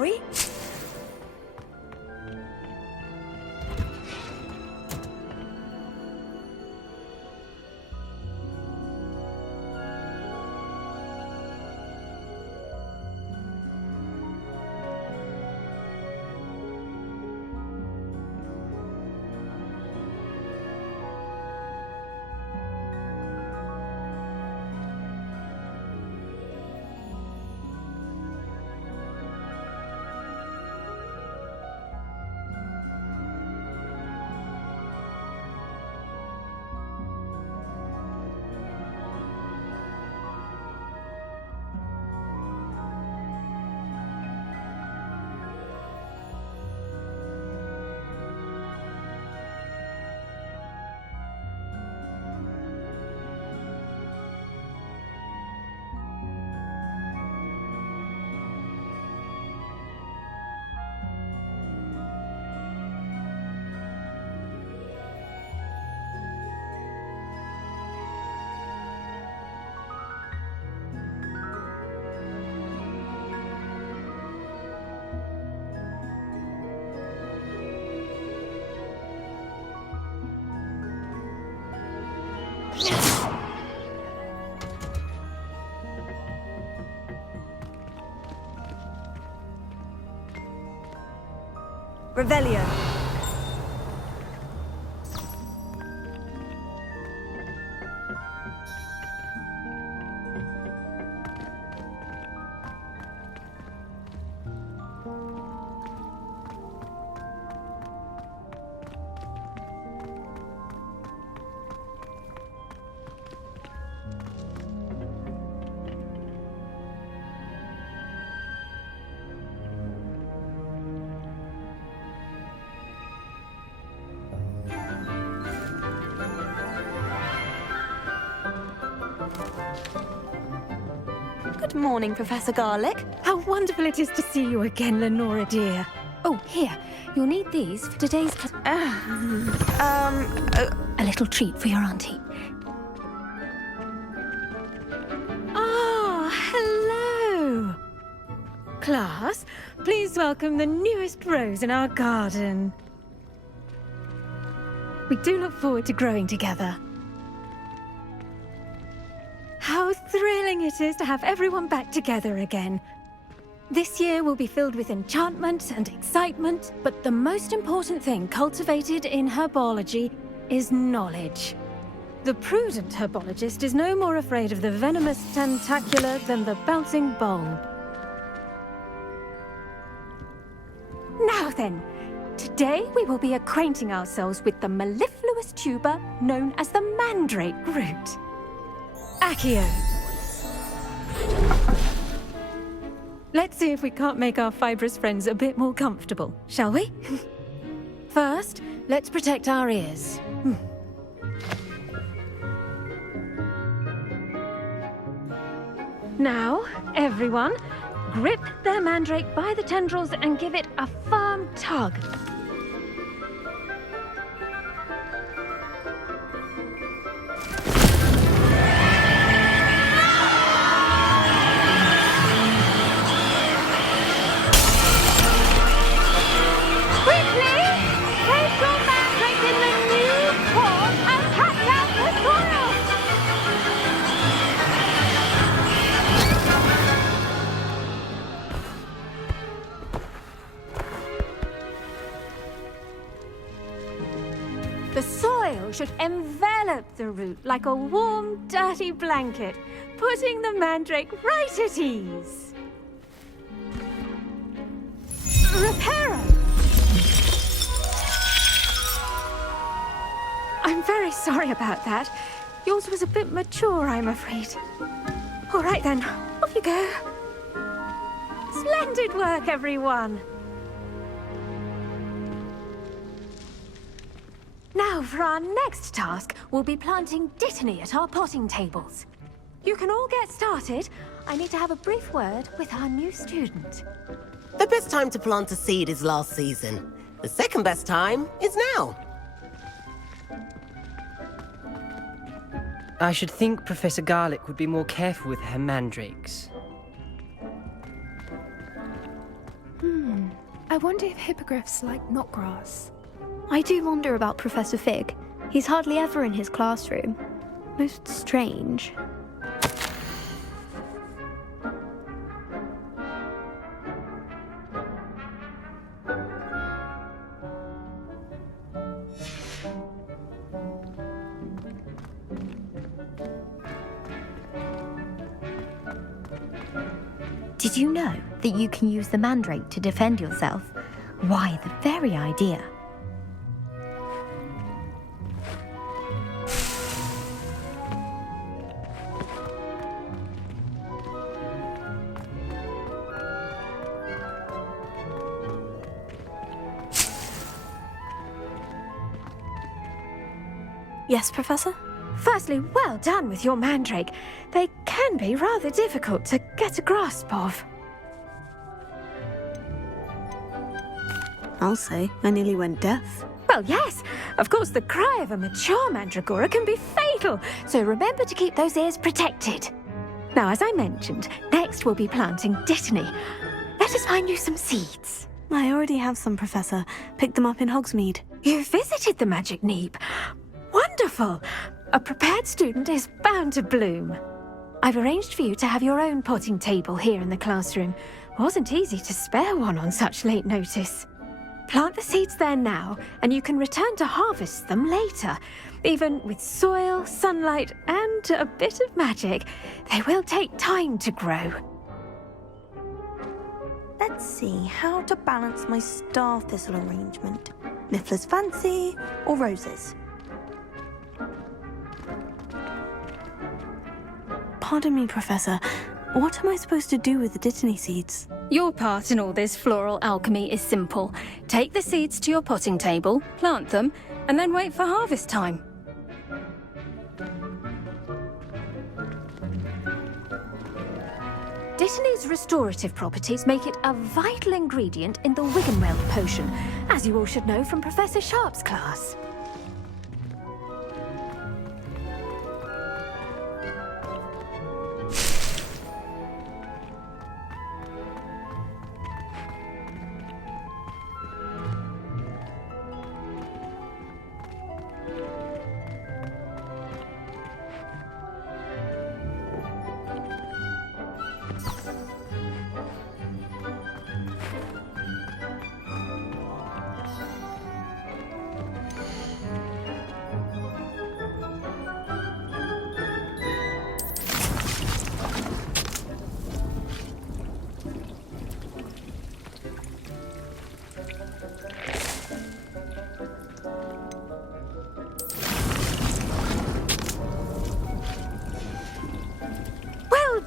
we? Revelio. Good morning, Professor Garlic. How wonderful it is to see you again, Lenora dear. Oh, here, you'll need these for today's... A little treat for your auntie. Ah, hello! Class, please welcome the newest rose in our garden. We do look forward to growing together. How thrilling it is to have everyone back together again. This year will be filled with enchantment and excitement, but the most important thing cultivated in herbology is knowledge. The prudent herbologist is no more afraid of the venomous tentacular than the bouncing bulb. Now then, today we will be acquainting ourselves with the mellifluous tuber known as the mandrake root. Accio. Let's see if we can't make our fibrous friends a bit more comfortable, shall we? First, let's protect our ears. Now, everyone, grip their mandrake by the tendrils and give it a firm tug. The soil should envelop the root like a warm, dirty blanket, putting the mandrake right at ease. Reparo! I'm very sorry about that. Yours was a bit mature, I'm afraid. All right then, off you go. Splendid work, everyone. Now, for our next task, we'll be planting dittany at our potting tables. You can all get started. I need to have a brief word with our new student. The best time to plant a seed is last season. The second best time is now. I should think Professor Garlic would be more careful with her mandrakes. I wonder if hippogriffs like knotgrass. I do wonder about Professor Fig. He's hardly ever in his classroom. Most strange. Did you know that you can use the mandrake to defend yourself? Why, the very idea. Yes, Professor? Firstly, well done with your mandrake. They can be rather difficult to get a grasp of. I'll say, I nearly went deaf. Well, yes. Of course, the cry of a mature mandragora can be fatal, so remember to keep those ears protected. Now, as I mentioned, next we'll be planting dittany. Let us find you some seeds. I already have some, Professor. Picked them up in Hogsmeade. You visited the Magic Neep. Wonderful! A prepared student is bound to bloom. I've arranged for you to have your own potting table here in the classroom. Wasn't easy to spare one on such late notice. Plant the seeds there now, and you can return to harvest them later. Even with soil, sunlight, and a bit of magic, they will take time to grow. Let's see how to balance my star thistle arrangement. Niffler's fancy or roses? Pardon me, Professor. What am I supposed to do with the dittany seeds? Your part in all this floral alchemy is simple. Take the seeds to your potting table, plant them, and then wait for harvest time. Dittany's restorative properties make it a vital ingredient in the Wiggenweld potion, as you all should know from Professor Sharp's class.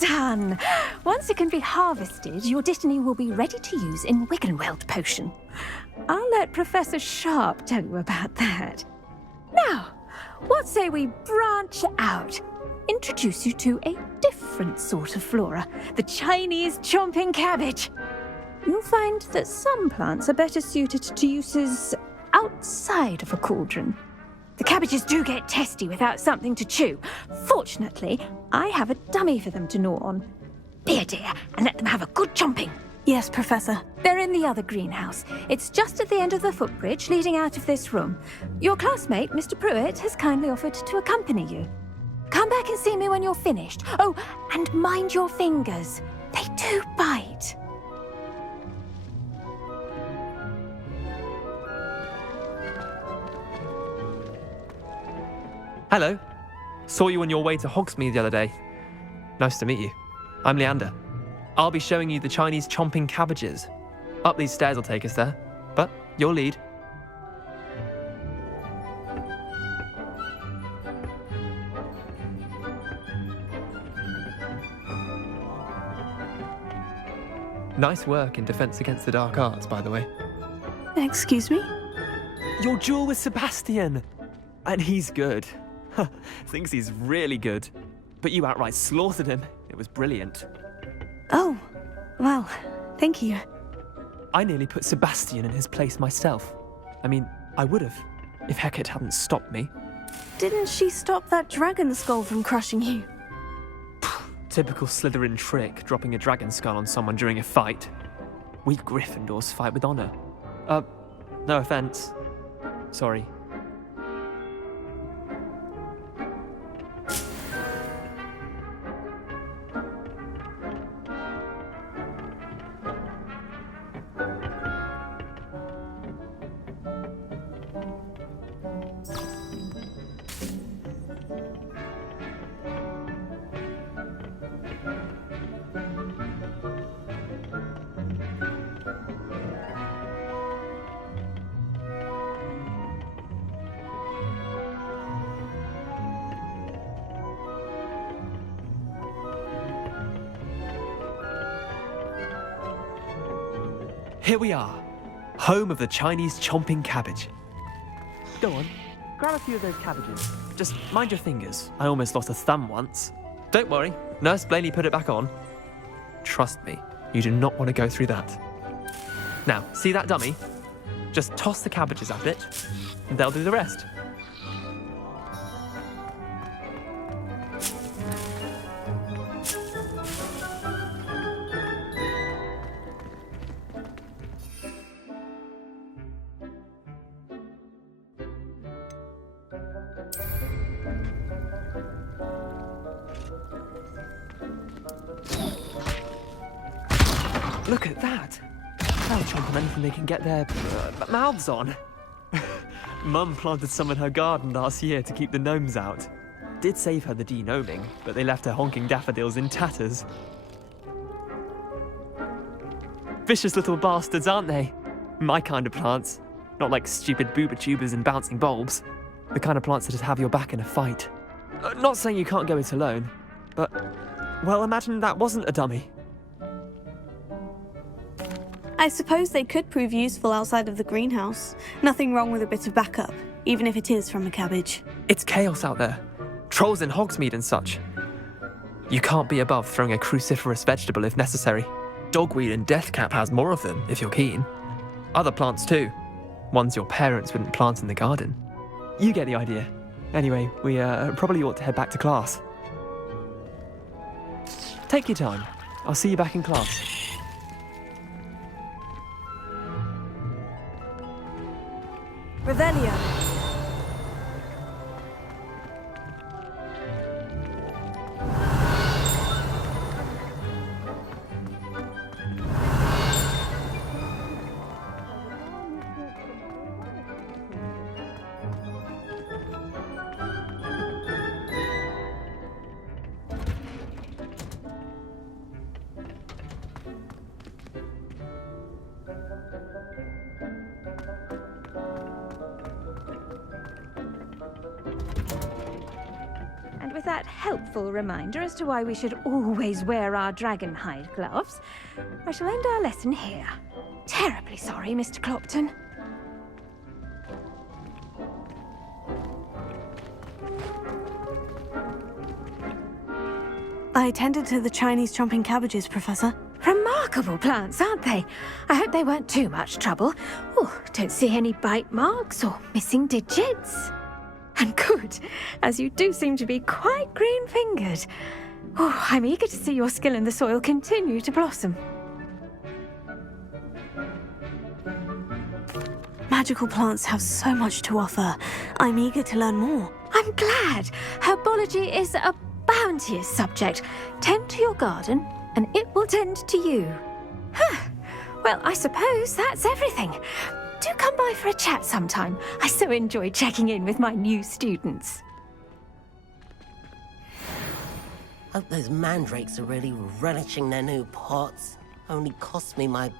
Done! Once it can be harvested, your dittany will be ready to use in Wiggenweld potion. I'll let Professor Sharp tell you about that. Now, what say we branch out? Introduce you to a different sort of flora, the Chinese chomping cabbage. You'll find that some plants are better suited to uses outside of a cauldron. The cabbages do get testy without something to chew. Fortunately, I have a dummy for them to gnaw on. Be a dear and let them have a good chomping. Yes, Professor. They're in the other greenhouse. It's just at the end of the footbridge leading out of this room. Your classmate, Mr. Pruitt, has kindly offered to accompany you. Come back and see me when you're finished. Oh, and mind your fingers. They do bite. Hello. Saw you on your way to Hogsmeade the other day. Nice to meet you. I'm Leander. I'll be showing you the Chinese chomping cabbages. Up these stairs will take us there, but you'll lead. Nice work in Defense Against the Dark Arts, by the way. Excuse me? Your duel with Sebastian! And he's good. Thinks he's really good. But you outright slaughtered him. It was brilliant. Oh, well, thank you. I nearly put Sebastian in his place myself. I mean, I would have, if Hecate hadn't stopped me. Didn't she stop that dragon skull from crushing you? Typical Slytherin trick, dropping a dragon skull on someone during a fight. We Gryffindors fight with honor. No offense. Sorry. Here we are, home of the Chinese chomping cabbage. Go on, grab a few of those cabbages. Just mind your fingers. I almost lost a thumb once. Don't worry, Nurse Blaney put it back on. Trust me, you do not want to go through that. Now, see that dummy? Just toss the cabbages at it, and they'll do the rest. Look at that! They'll chomp on anything they can get their mouths on. Mum planted some in her garden last year to keep the gnomes out. Did save her the de-gnoming, but they left her honking daffodils in tatters. Vicious little bastards, aren't they? My kind of plants. Not like stupid booba tubers and bouncing bulbs. The kind of plants that just have your back in a fight. Not saying you can't go it alone, but, well, imagine that wasn't a dummy. I suppose they could prove useful outside of the greenhouse. Nothing wrong with a bit of backup, even if it is from a cabbage. It's chaos out there. Trolls in Hogsmeade and such. You can't be above throwing a cruciferous vegetable if necessary. Dogweed and deathcap has more of them, if you're keen. Other plants too. Ones your parents wouldn't plant in the garden. You get the idea. Anyway, we probably ought to head back to class. Take your time. I'll see you back in class. Revelio. With that helpful reminder as to why we should always wear our dragon hide gloves, I shall end our lesson here. Terribly sorry, Mr. Clopton. I attended to the Chinese chomping cabbages, Professor. Remarkable plants, aren't they? I hope they weren't too much trouble. Oh, don't see any bite marks or missing digits. And good, as you do seem to be quite green-fingered. Oh, I'm eager to see your skill in the soil continue to blossom. Magical plants have so much to offer. I'm eager to learn more. I'm glad. Herbology is a bounteous subject. Tend to your garden, and it will tend to you. Huh. Well, I suppose that's everything. Do come by for a chat sometime. I so enjoy checking in with my new students. Hope those mandrakes are really relishing their new pots. Only cost me my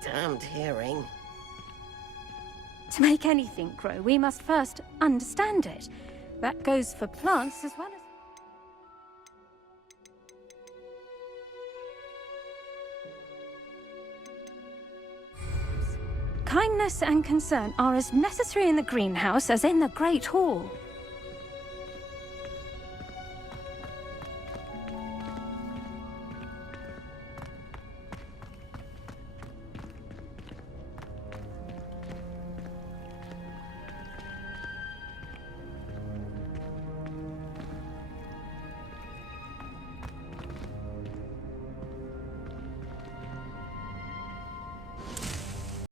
damned hearing. To make anything grow, we must first understand it. That goes for plants as well as... Kindness and concern are as necessary in the greenhouse as in the Great Hall.